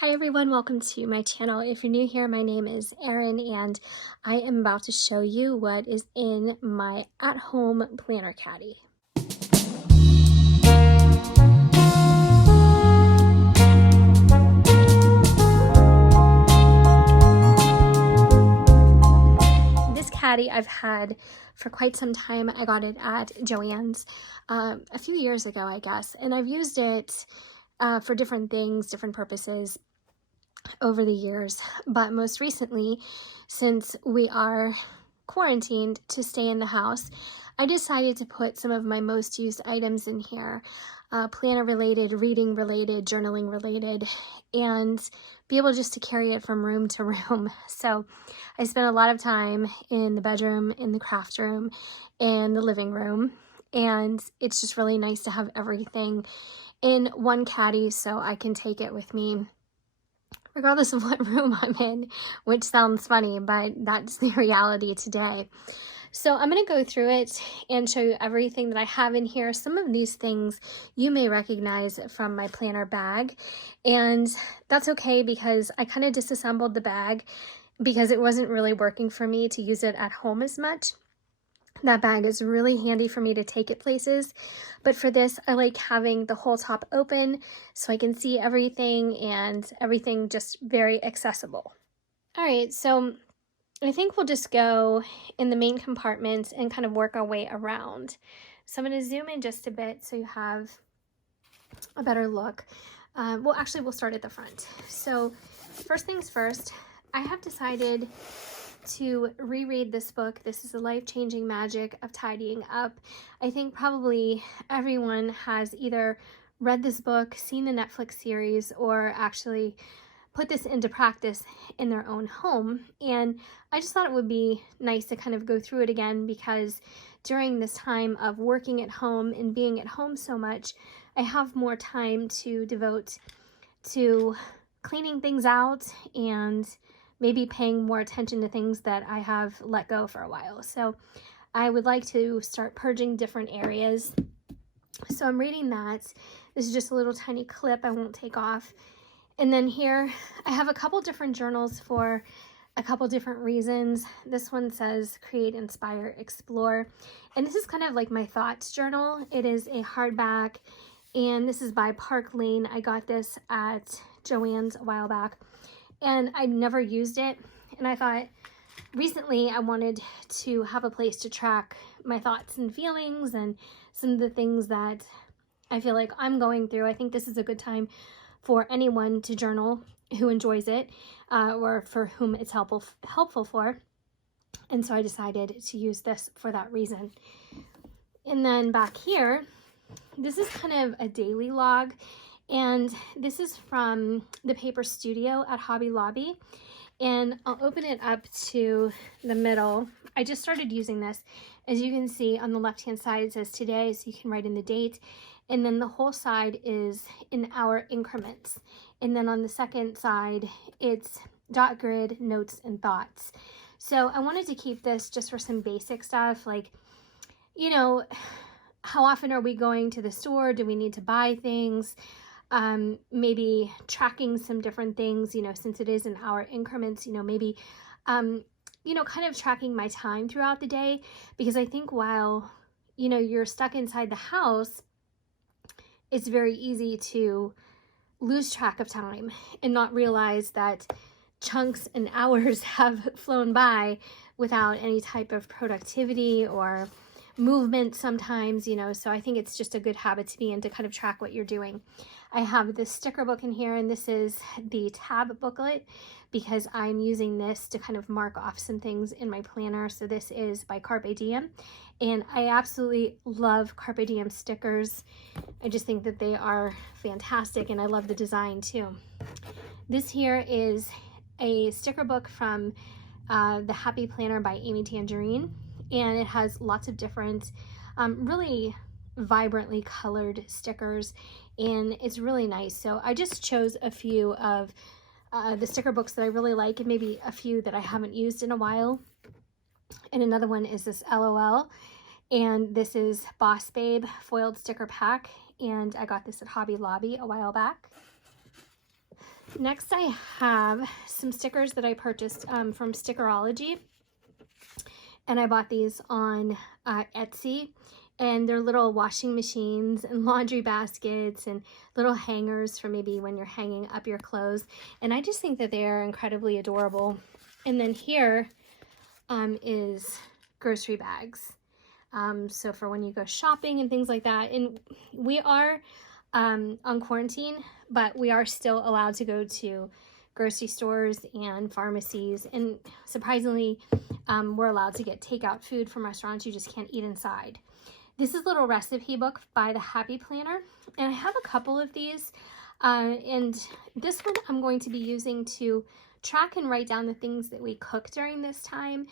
Hi everyone, welcome to my channel. If you're new here, my name is Erin and I am about to show you what is in my at-home planner caddy. This caddy I've had for quite some time. I got it at Joann's a few years ago, I guess, and I've used it for different things, different purposes over the years, but most recently, since we are quarantined to stay in the house, I decided to put some of my most used items in here, planner related, reading related, journaling related, and be able just to carry it from room to room. So I spent a lot of time in the bedroom, in the craft room, in the living room, and it's just really nice to have everything in one caddy so I can take it with me regardless of what room I'm in, which sounds funny, but that's the reality today. So I'm going to go through it and show you everything that I have in here. Some of these things you may recognize from my planner bag, and that's okay because I kind of disassembled the bag because it wasn't really working for me to use it at home as much. That bag is really handy for me to take it places, but for this I like having the whole top open so I can see everything and everything just very accessible. All right, so I think we'll just go in the main compartment and kind of work our way around. So I'm going to zoom in just a bit so you have a better look. Well, actually we'll start at the front. So first things first, I have decided to reread this book. This is The Life-Changing Magic of Tidying Up. I think probably everyone has either read this book, seen the Netflix series, or actually put this into practice in their own home. And I just thought it would be nice to kind of go through it again because during this time of working at home and being at home so much, I have more time to devote to cleaning things out and maybe paying more attention to things that I have let go for a while. So I would like to start purging different areas. So I'm reading that. This is just a little tiny clip I won't take off. And then here I have a couple different journals for a couple different reasons. This one says create, inspire, explore. And this is kind of like my thoughts journal. It is a hardback and this is by Park Lane. I got this at Joann's a while back and I'd never used it. And I thought recently I wanted to have a place to track my thoughts and feelings and some of the things that I feel like I'm going through. I think this is a good time for anyone to journal who enjoys it or for whom it's helpful for. And so I decided to use this for that reason. And then back here, this is kind of a daily log. And this is from the Paper Studio at Hobby Lobby. And I'll open it up to the middle. I just started using this. As you can see on the left-hand side, it says today, so you can write in the date. And then the whole side is in hour increments. And then on the second side, it's dot grid, notes, and thoughts. So I wanted to keep this just for some basic stuff, like, you know, how often are we going to the store? Do we need to buy things? Maybe tracking some different things, you know, since it is in hour increments, you know, maybe, you know, kind of tracking my time throughout the day, because I think while, you know, you're stuck inside the house, it's very easy to lose track of time and not realize that chunks and hours have flown by without any type of productivity or movement sometimes, you know, so I think it's just a good habit to be in to kind of track what you're doing. I have this sticker book in here, and this is the tab booklet because I'm using this to kind of mark off some things in my planner. So this is by Carpe Diem, and I absolutely love Carpe Diem stickers. I just think that they are fantastic, and I love the design too. This here is a sticker book from the Happy Planner by Amy Tangerine, and it has lots of different really vibrantly colored stickers, and it's really nice. So I just chose a few of the sticker books that I really like, and maybe a few that I haven't used in a while. And another one is this LOL, and this is Boss Babe foiled sticker pack, and I got this at Hobby Lobby a while back. Next I have some stickers that I purchased from Stickerology. And I bought these on Etsy. And they're little washing machines and laundry baskets and little hangers for maybe when you're hanging up your clothes. And I just think that they are incredibly adorable. And then here is grocery bags. So for when you go shopping and things like that. And we are on quarantine, but we are still allowed to go to grocery stores and pharmacies. And surprisingly, we're allowed to get takeout food from restaurants. You just can't eat inside. This is a little recipe book by the Happy Planner, and I have a couple of these, and this one I'm going to be using to track and write down the things that we cook during this time.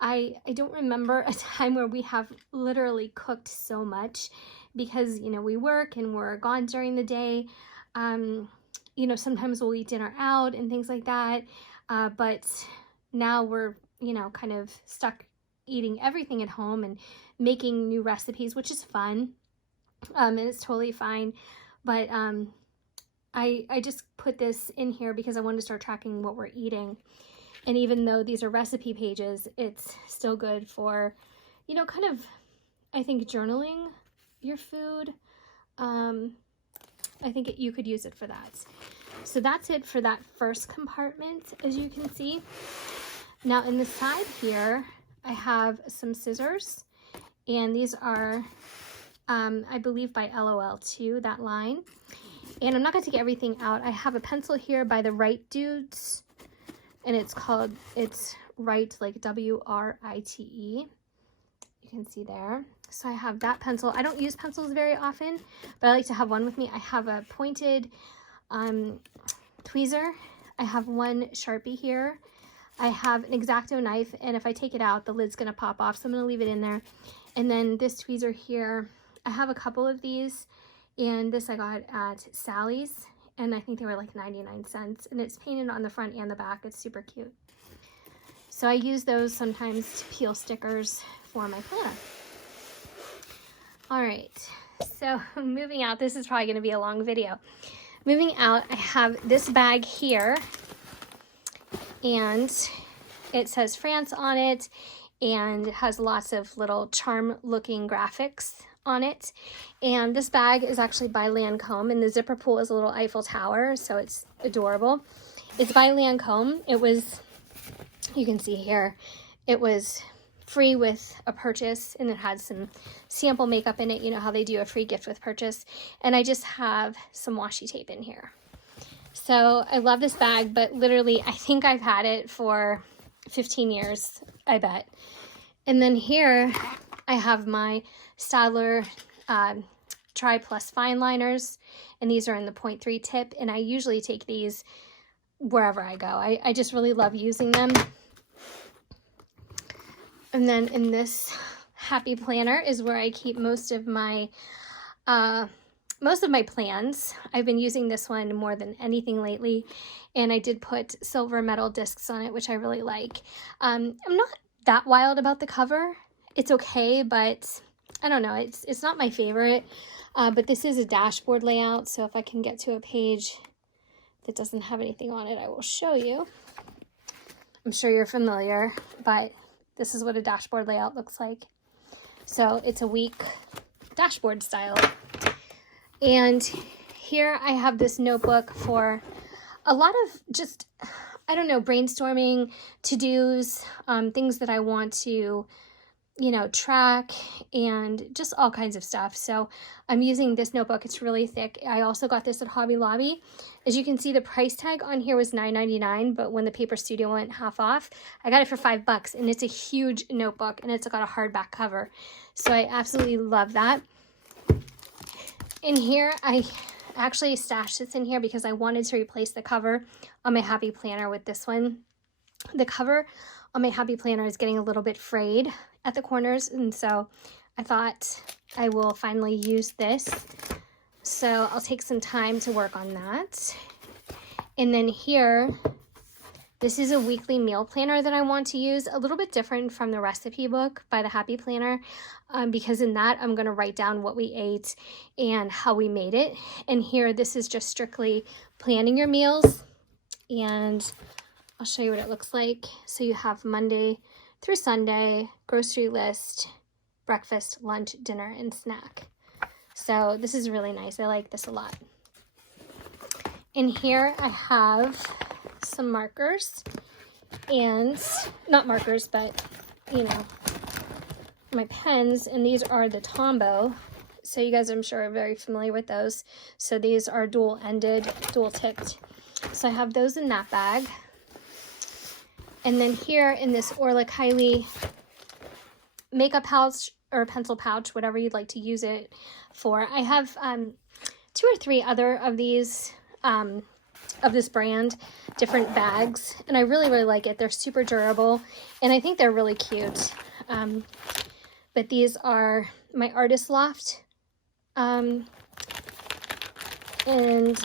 I don't remember a time where we have literally cooked so much because, you know, we work and we're gone during the day. You know, sometimes we'll eat dinner out and things like that, but now we're, you know, kind of stuck eating everything at home and making new recipes, which is fun, and it's totally fine. But I just put this in here because I wanted to start tracking what we're eating. And even though these are recipe pages, it's still good for, you know, kind of, I think, journaling your food. I think you could use it for that. So that's it for that first compartment, as you can see. Now in the side here, I have some scissors, and these are, I believe, by LOL too, that line. And I'm not going to take everything out. I have a pencil here by the Right Dudes, and it's Write, like W-R-I-T-E. You can see there. So I have that pencil. I don't use pencils very often, but I like to have one with me. I have a pointed tweezer. I have one Sharpie here. I have an X-Acto knife, and if I take it out, the lid's going to pop off, so I'm going to leave it in there. And then this tweezer here, I have a couple of these, and this I got at Sally's, and I think they were like 99 cents, and it's painted on the front and the back. It's super cute. So I use those sometimes to peel stickers for my planner. All right, so moving out, this is probably going to be a long video. Moving out, I have this bag here, and it says France on it, and it has lots of little charm looking graphics on it. And this bag is actually by Lancome, and the zipper pull is a little Eiffel Tower, so it's adorable. It's by Lancome. It was, you can see here, it was free with a purchase, and it had some sample makeup in it. You know how they do a free gift with purchase. And I just have some washi tape in here. So I love this bag, but literally I think I've had it for 15 years, I bet. And then here I have my Stadler Tri Plus fine liners, and these are in the 0.3 tip, and I usually take these wherever I go. I just really love using them. And then in this Happy Planner is where I keep most of my plans. I've been using this one more than anything lately, and I did put silver metal discs on it, which I really like. I'm not that wild about the cover. It's okay, but I don't know. It's not my favorite, but this is a dashboard layout, so if I can get to a page that doesn't have anything on it, I will show you. I'm sure you're familiar, but this is what a dashboard layout looks like. So it's a week dashboard style. And here I have this notebook for a lot of just, I don't know, brainstorming, to-dos, things that I want to, you know, track, and just all kinds of stuff. So I'm using this notebook. It's really thick. I also got this at Hobby Lobby. As you can see, the price tag on here was $9.99, but when the Paper Studio went half off, I got it for $5, and it's a huge notebook, and it's got a hardback cover. So I absolutely love that. In here, I actually stashed this in here because I wanted to replace the cover on my Happy Planner with this one. The cover on my Happy Planner is getting a little bit frayed at the corners, and so I thought I will finally use this. So I'll take some time to work on that. And then here, this is a weekly meal planner that I want to use, a little bit different from the recipe book by the Happy Planner, because in that I'm going to write down what we ate and how we made it. And here, this is just strictly planning your meals. and I'll show you what it looks like. So you have Monday through Sunday, grocery list, breakfast, lunch, dinner, and snack. So this is really nice. I like this a lot. In here I have some markers, and not markers, but you know, my pens, and these are the Tombow. So you guys, I'm sure, are very familiar with those. So these are dual-ended, dual-tipped. So I have those in that bag. And then here in this Orla Kylie makeup pouch or pencil pouch, whatever you'd like to use it for. I have 2 or 3 other of these, of this brand, different bags. And I really, really like it. They're super durable. And I think they're really cute. But these are my Artist Loft. And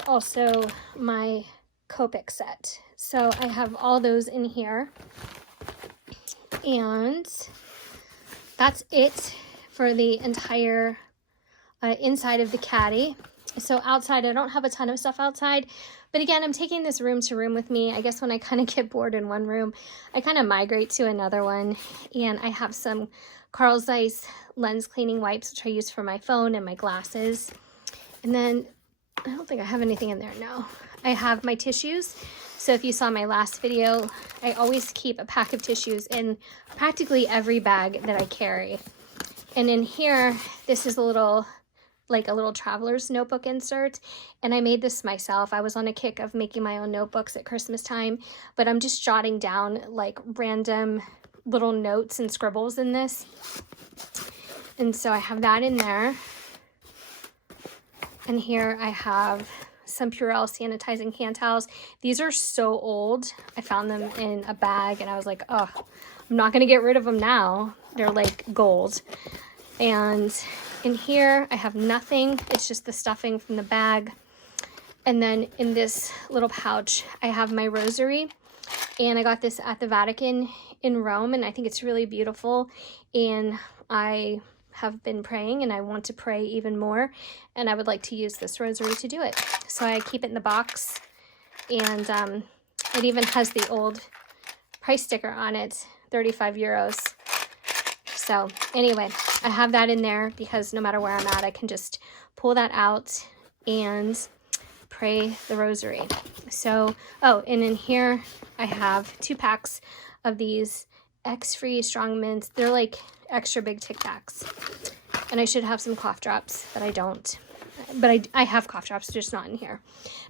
also my Copic set. So I have all those in here. And that's it for the entire inside of the Caddy. So outside, I don't have a ton of stuff outside. But again, I'm taking this room to room with me. I guess when I kind of get bored in one room, I kind of migrate to another one. And I have some Carl Zeiss lens cleaning wipes, which I use for my phone and my glasses. And then I don't think I have anything in there. No, I have my tissues. So if you saw my last video, I always keep a pack of tissues in practically every bag that I carry. And in here, this is a little traveler's notebook insert, and I made this myself. I was on a kick of making my own notebooks at Christmas time, but I'm just jotting down like random little notes and scribbles in this. And so I have that in there. And here I have some Purell sanitizing hand towels. These are so old. I found them in a bag and I was like, oh, I'm not gonna get rid of them now. They're like gold. And in here I have nothing. It's just the stuffing from the bag. And then in this little pouch, I have my rosary. And I got this at the Vatican in Rome, and I think it's really beautiful. And I have been praying, and I want to pray even more. And I would like to use this rosary to do it. So I keep it in the box. And it even has the old price sticker on it, 35 euros. So anyway, I have that in there because no matter where I'm at, I can just pull that out and pray the rosary. So, oh, and in here I have 2 packs of these X-Free Strong Mints. They're like extra big Tic Tacs. And I should have some cough drops, but I don't. But I have cough drops, just not in here.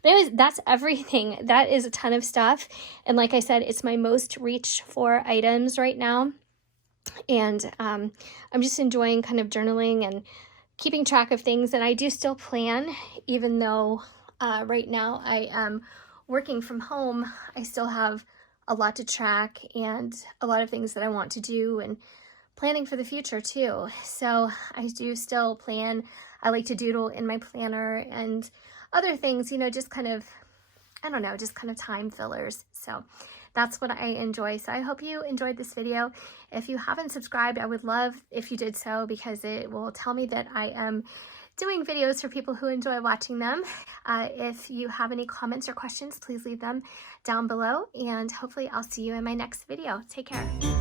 But anyways, that's everything. That is a ton of stuff. And like I said, it's my most reached for items right now. And I'm just enjoying kind of journaling and keeping track of things. And I do still plan, even though right now I am working from home. I still have a lot to track and a lot of things that I want to do and planning for the future too. So I do still plan. I like to doodle in my planner and other things, you know, just kind of, I don't know, just kind of time fillers. So that's what I enjoy. So I hope you enjoyed this video. If you haven't subscribed, I would love if you did so, because it will tell me that I am doing videos for people who enjoy watching them. If you have any comments or questions, please leave them down below, and hopefully I'll see you in my next video. Take care.